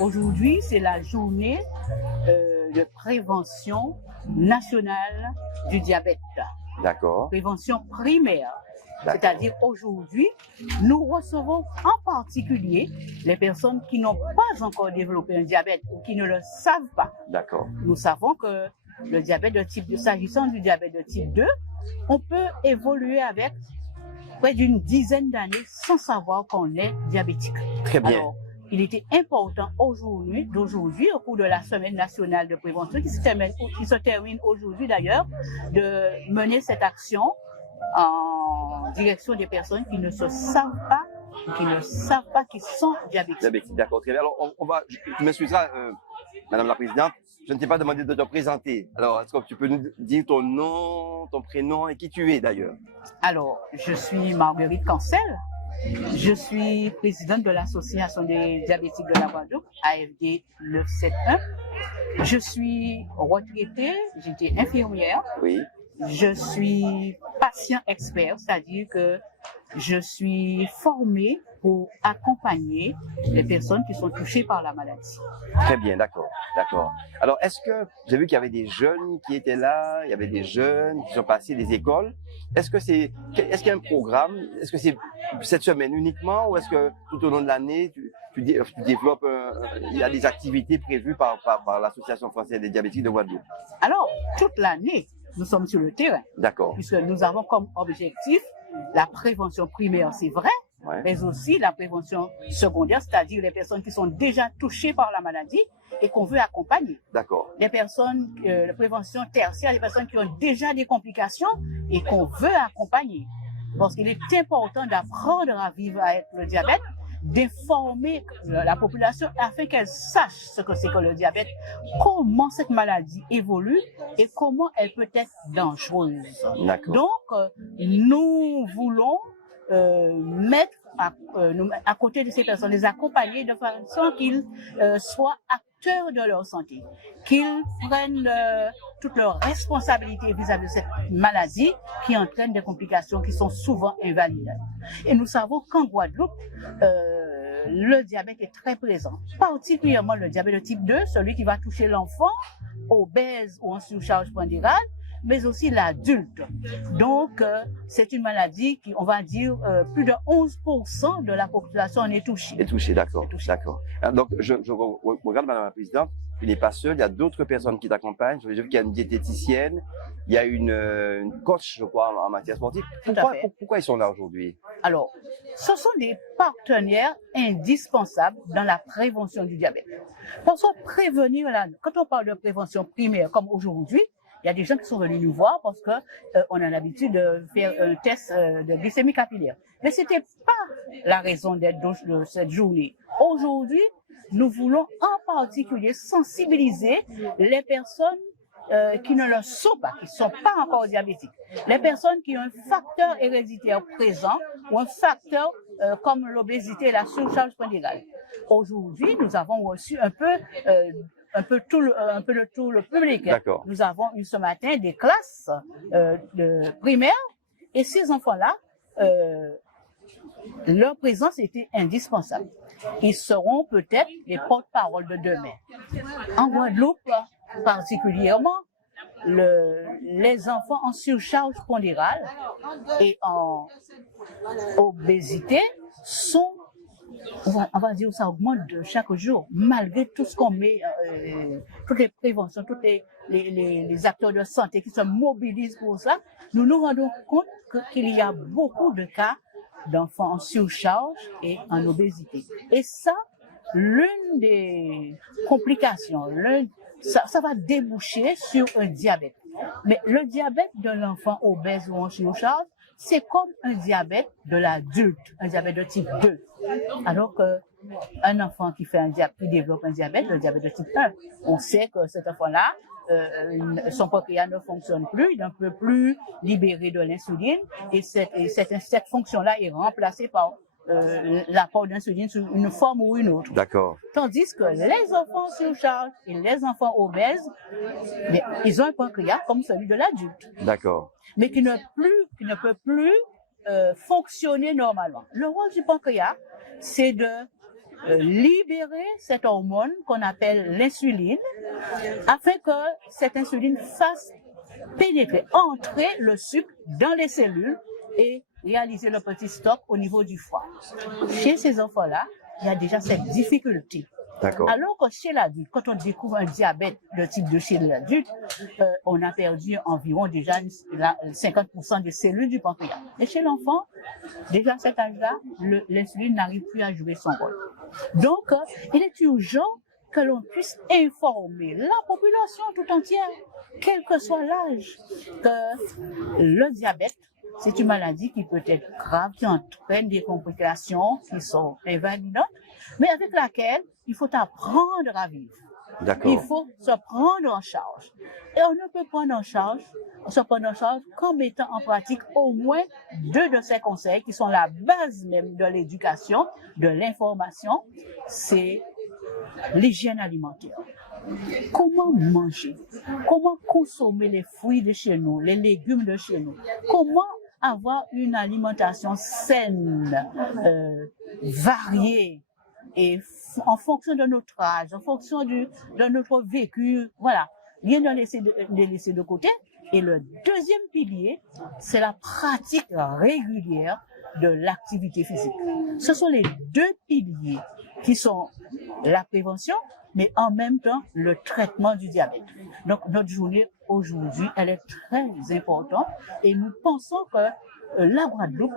Aujourd'hui, c'est la journée de prévention nationale du diabète. D'accord. Prévention primaire. C'est-à-dire aujourd'hui, nous recevons en particulier les personnes qui n'ont pas encore développé un diabète ou qui ne le savent pas. D'accord. Nous savons que le diabète de type 2, s'agissant du diabète de type 2, on peut évoluer avec près d'une dizaine d'années sans savoir qu'on est diabétique. Très bien. Alors, il était important d'aujourd'hui, au cours de la semaine nationale de prévention, qui se termine aujourd'hui d'ailleurs, de mener cette action en direction des personnes qui ne se savent pas, qu'ils sont diabétiques. Diabétique, d'accord. Très bien. Alors, tu m'excuseras, Madame la Présidente, je ne t'ai pas demandé de te présenter. Alors, est-ce que tu peux nous dire ton nom, ton prénom et qui tu es d'ailleurs? Alors, je suis Marguerite Cancel. Je suis présidente de l'association des diabétiques de la Guadeloupe, AFD 971. Je suis retraitée, j'étais infirmière. Oui. Je suis patient expert, c'est-à-dire que je suis formée pour accompagner les personnes qui sont touchées par la maladie. Très bien, d'accord, d'accord. Alors, est-ce que, j'ai vu qu'il y avait des jeunes qui étaient là, il y avait des jeunes qui sont passés des écoles. Est-ce qu'il y a un programme? Est-ce que c'est cette semaine uniquement ou est-ce que tout au long de l'année, tu développes, il y a des activités prévues par l'Association française des diabétiques de Guadeloupe? Alors, toute l'année, nous sommes sur le terrain. D'accord. Puisque nous avons comme objectif la prévention primaire, c'est vrai, ouais. Mais aussi la prévention secondaire, c'est-à-dire les personnes qui sont déjà touchées par la maladie et qu'on veut accompagner. D'accord. Les personnes, la prévention tertiaire, les personnes qui ont déjà des complications et qu'on veut accompagner. Parce qu'il est important d'apprendre à vivre avec le diabète, d'informer la population afin qu'elle sache ce que c'est que le diabète, comment cette maladie évolue et comment elle peut être dangereuse. Donc, nous voulons mettre à côté de ces personnes, les accompagner de façon qu'ils soient acteurs de leur santé, qu'ils prennent toutes leurs responsabilités vis-à-vis de cette maladie qui entraîne des complications qui sont souvent invalidables. Et nous savons qu'en Guadeloupe, le diabète est très présent, particulièrement le diabète de type 2, celui qui va toucher l'enfant obèse ou en surcharge pondérale, mais aussi l'adulte. Donc, c'est une maladie qui, on va dire, plus de 11% de la population en est touchée. Est touchée, d'accord, d'accord. Donc, je regarde, Madame la Présidente, il n'est pas seul, il y a d'autres personnes qui t'accompagnent. Je veux dire qu'il y a une diététicienne, il y a une coach, je crois, en matière sportive. Pourquoi ils sont là aujourd'hui? Alors, ce sont des partenaires indispensables dans la prévention du diabète. Parce que prévenir, quand on parle de prévention primaire, comme aujourd'hui, il y a des gens qui sont venus nous voir parce que on a l'habitude de faire un test de glycémie capillaire. Mais c'était pas la raison d'être de cette journée. Aujourd'hui, nous voulons en particulier sensibiliser les personnes qui ne le sont pas, qui ne sont pas encore diabétiques. Les personnes qui ont un facteur héréditaire présent ou un facteur comme l'obésité et la surcharge pondérale. Aujourd'hui, nous avons reçu un peu tout le public. Nous avons eu ce matin des classes de primaire et ces enfants-là, leur présence était indispensable. Ils seront peut-être les porte-parole de demain. En Guadeloupe, particulièrement, les enfants en surcharge pondérale et en obésité sont, on va dire, ça augmente de chaque jour, malgré tout ce qu'on met, toutes les préventions, tous les acteurs de santé qui se mobilisent pour ça. Nous nous rendons compte qu'il y a beaucoup de cas d'enfants en surcharge et en obésité. Et ça, l'une des complications, ça va déboucher sur un diabète. Mais le diabète de l'enfant obèse ou en surcharge, c'est comme un diabète de l'adulte, un diabète de type 2. Alors qu'un enfant qui développe un diabète, le diabète de type 1, on sait que cet enfant-là, son pancréas ne fonctionne plus, il ne peut plus libérer de l'insuline et cette fonction-là est remplacée par l'apport d'insuline sous une forme ou une autre. D'accord. Tandis que les enfants surcharge et les enfants obèses, ils ont un pancréas comme celui de l'adulte. D'accord. Mais qui ne peut plus fonctionner normalement. Le rôle du pancréas, c'est de libérer cette hormone qu'on appelle l'insuline, afin que cette insuline fasse pénétrer, entrer le sucre dans les cellules et réaliser le petit stock au niveau du foie. Chez ces enfants-là, il y a déjà cette difficulté. D'accord. Alors que chez l'adulte, quand on découvre un diabète de type 2 chez l'adulte, on a perdu environ déjà 50% des cellules du pancréas. Et chez l'enfant, déjà à cet âge-là, l'insuline n'arrive plus à jouer son rôle. Donc, il est urgent que l'on puisse informer la population tout entière, quel que soit l'âge, que le diabète, c'est une maladie qui peut être grave, qui entraîne des complications qui sont invalidantes, mais avec laquelle il faut apprendre à vivre. D'accord. Il faut se prendre en charge. Et on ne peut se prendre en charge qu'en mettant en pratique au moins 2 de ces conseils qui sont la base même de l'éducation, de l'information, c'est l'hygiène alimentaire. Comment manger? Comment consommer les fruits de chez nous, les légumes de chez nous? Comment avoir une alimentation saine, variée, et en fonction de notre âge, en fonction de notre vécu, voilà, rien de laisser de côté. Et le deuxième pilier, c'est la pratique régulière de l'activité physique. Ce sont les 2 piliers qui sont la prévention, mais en même temps le traitement du diabète. Donc notre journée aujourd'hui, elle est très importante et nous pensons que la Guadeloupe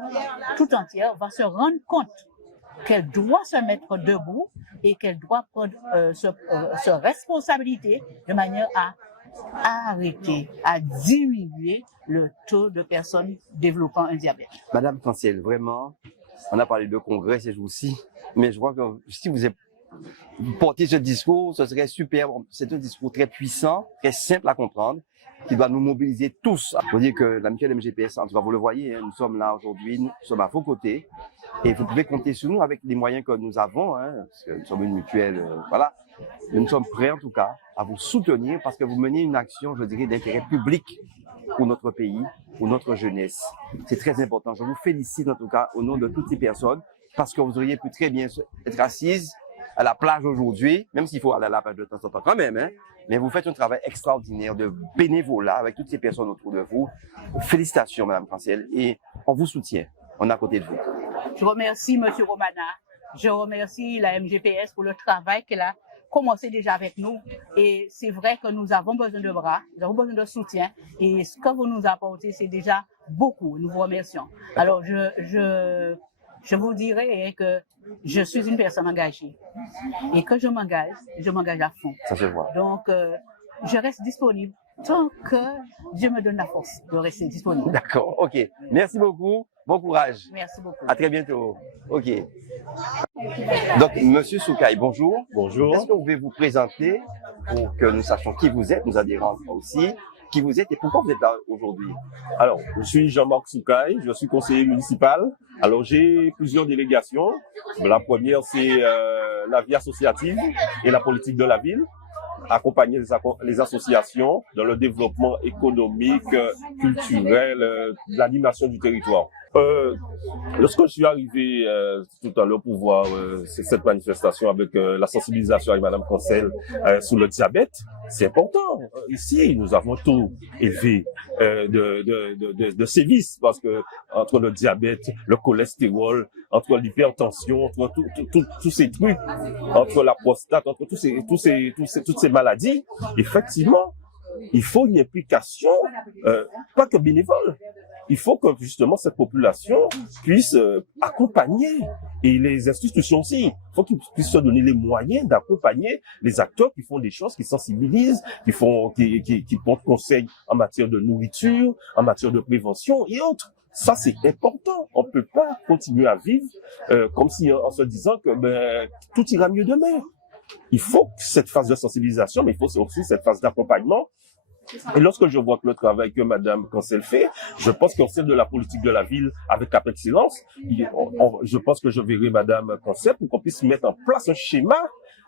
tout entière va se rendre compte qu'elle doit se mettre debout et qu'elle doit prendre se responsabilité de manière à arrêter, à diminuer le taux de personnes développant un diabète. Madame Cancel, vraiment, on a parlé de congrès ces jours-ci, mais je crois que si vous portez ce discours, ce serait super. C'est un discours très puissant, très simple à comprendre, qui doit nous mobiliser tous. Il faut dire que la mutuelle MGPS, en tout cas, vous le voyez, hein, nous sommes là aujourd'hui, nous sommes à vos côtés, et vous pouvez compter sur nous avec les moyens que nous avons, hein, parce que nous sommes une mutuelle, voilà. Mais nous sommes prêts, en tout cas, à vous soutenir parce que vous menez une action, je dirais, d'intérêt public pour notre pays, pour notre jeunesse. C'est très important. Je vous félicite, en tout cas, au nom de toutes ces personnes, parce que vous auriez pu très bien être assises à la plage aujourd'hui, même s'il faut aller à la plage de temps en temps quand même, hein. Mais vous faites un travail extraordinaire de bénévolat avec toutes ces personnes autour de vous. Félicitations, Madame Cancel, et on vous soutient. On est à côté de vous. Je remercie Monsieur Romana. Je remercie la MGPS pour le travail qu'elle a commencé déjà avec nous. Et c'est vrai que nous avons besoin de bras, nous avons besoin de soutien. Et ce que vous nous apportez, c'est déjà beaucoup. Nous vous remercions. Alors, je vous dirais que je suis une personne engagée. Et que je m'engage à fond. Ça se voit. Donc, je reste disponible tant que Dieu me donne la force de rester disponible. D'accord, ok. Merci beaucoup. Bon courage. Merci beaucoup. À très bientôt. Ok. Donc, Monsieur Soukaï, bonjour. Bonjour. Est-ce que vous pouvez vous présenter pour que nous sachions qui vous êtes, nos adhérents aussi, qui vous êtes et pourquoi vous êtes là aujourd'hui? Alors, je suis Jean-Marc Soukaï, je suis conseiller municipal. Alors, j'ai plusieurs délégations. La première, c'est la vie associative et la politique de la ville. Accompagner les associations dans le développement économique, culturel, l'animation du territoire. Lorsque je suis arrivé tout à l'heure pour voir cette manifestation avec la sensibilisation avec Madame Cancel sur le diabète, c'est important. Ici, nous avons tout élevé de sévices parce que entre le diabète, le cholestérol, entre l'hypertension, entre tous ces trucs, entre la prostate, entre toutes ces maladies, effectivement, il faut une implication, pas que bénévole. Il faut que justement cette population puisse accompagner et les institutions aussi. Il faut qu'ils puissent se donner les moyens d'accompagner les acteurs qui font des choses, qui sensibilisent, qui portent conseil en matière de nourriture, en matière de prévention et autres. Ça, c'est important. On peut pas continuer à vivre comme si en se disant que tout ira mieux demain. Il faut cette phase de sensibilisation, mais il faut aussi cette phase d'accompagnement. Et lorsque je vois que le travail que Madame Cancel fait, je pense qu'au sein de la politique de la ville, avec Cap Excellence, je pense que je verrai Madame Cancel pour qu'on puisse mettre en place un schéma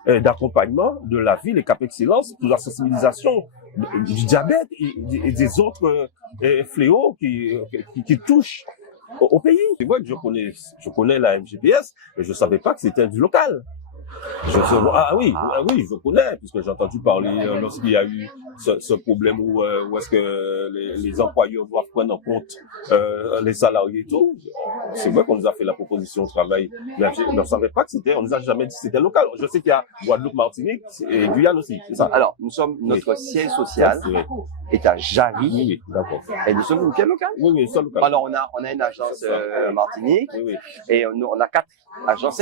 d'accompagnement de la ville et Cap Excellence pour la sensibilisation du diabète et des autres fléaux qui touchent au pays. C'est vrai que je connais la MGPS, mais je savais pas que c'était du local. Oui, je connais, puisque j'ai entendu parler lorsqu'il y a eu ce problème où est-ce que les employeurs doivent prendre en compte les salariés et tout. C'est vrai qu'on nous a fait la proposition de travail, mais je ne savais pas que on nous a jamais dit que c'était local. Je sais qu'il y a Guadeloupe, Martinique et Guyane aussi, c'est ça? Alors, notre siège social est à Jarry. Oui, d'accord. Et nous sommes une quelle locale? Oui, c'est local. Alors, on a une agence Martinique, et on a 4 agences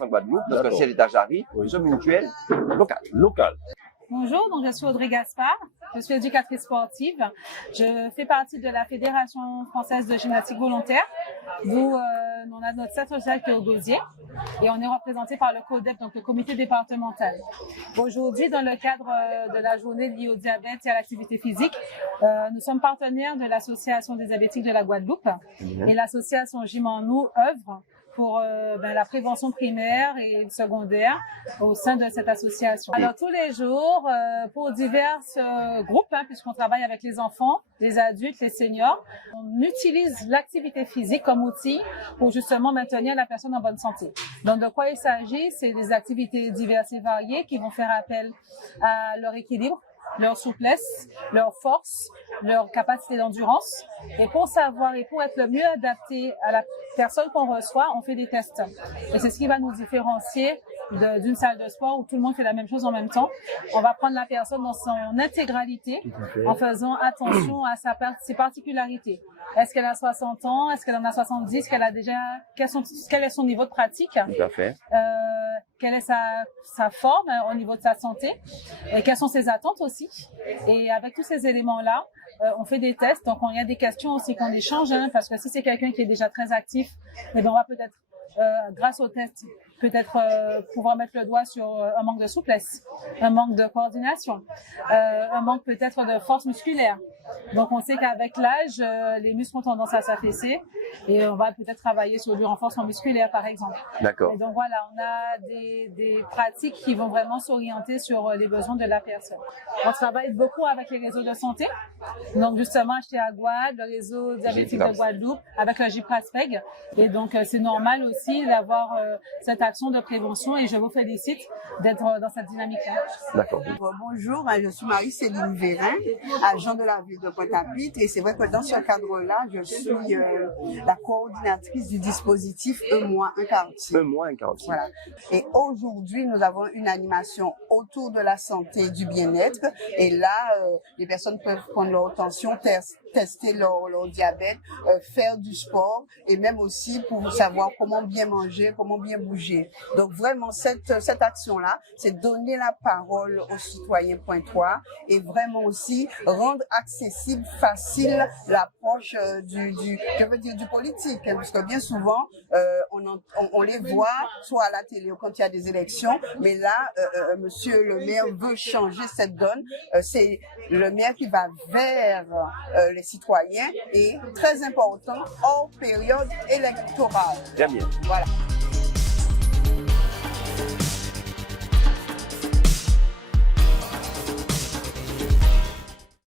en Guadeloupe. Notre siège est à Jarry. Nous sommes une mutuelle locale. Bonjour, donc je suis Audrey Gaspard, je suis éducatrice sportive. Je fais partie de la Fédération française de gymnastique volontaire, d'où on a notre siège social qui est au Gosier et on est représenté par le CODEP, donc le comité départemental. Aujourd'hui, dans le cadre de la journée liée au diabète et à l'activité physique, nous sommes partenaires de l'Association des diabétiques de la Guadeloupe et l'association Gym en nous œuvre pour la prévention primaire et secondaire au sein de cette association. Alors tous les jours, pour divers groupes, puisqu'on travaille avec les enfants, les adultes, les seniors, on utilise l'activité physique comme outil pour justement maintenir la personne en bonne santé. Donc de quoi il s'agit? C'est des activités diverses et variées qui vont faire appel à leur équilibre, leur souplesse, leur force, leur capacité d'endurance. Et pour savoir et pour être le mieux adapté à la personne qu'on reçoit, on fait des tests. Et c'est ce qui va nous différencier d'une salle de sport où tout le monde fait la même chose en même temps. On va prendre la personne dans son intégralité en faisant attention à ses particularités. Est-ce qu'elle a 60 ans? Est-ce qu'elle en a 70? Quel est son niveau de pratique? Tout à fait. Quelle est sa forme au niveau de sa santé? Et quelles sont ses attentes aussi? Et avec tous ces éléments-là, on fait des tests. Donc, il y a des questions aussi qu'on échange, parce que si c'est quelqu'un qui est déjà très actif, on va peut-être, grâce au test, pouvoir mettre le doigt sur un manque de souplesse, un manque de coordination, un manque peut-être de force musculaire. Donc, on sait qu'avec l'âge, les muscles ont tendance à s'affaisser et on va peut-être travailler sur du renforcement musculaire, par exemple. D'accord. Et donc, voilà, on a des pratiques qui vont vraiment s'orienter sur les besoins de la personne. On travaille beaucoup avec les réseaux de santé. Donc, justement, HTA-Guad, le réseau diabétique de Guadeloupe, avec le JPRASPEG. Et donc, c'est normal aussi d'avoir cette action de prévention et je vous félicite d'être dans cette dynamique-là. D'accord. Bonjour, je suis Marie-Céline Vérin, agent de la ville de Pointe-à-Pitre et c'est vrai que dans ce cadre-là, je suis la coordinatrice du dispositif Un mois, un quartier. Un mois, un quartier. Voilà. Et aujourd'hui, nous avons une animation autour de la santé et du bien-être et là, les personnes peuvent prendre leur tension, tester leur diabète, faire du sport et même aussi pour savoir comment bien manger, comment bien bouger. Donc vraiment, cette action-là, c'est donner la parole aux citoyens pointois et vraiment aussi rendre accessible, facile l'approche du politique. Hein, parce que bien souvent, on les voit soit à la télé ou quand il y a des élections, mais là, monsieur le maire veut changer cette donne. C'est le maire qui va vers les citoyens et très important hors période électorale. Très bien. Voilà.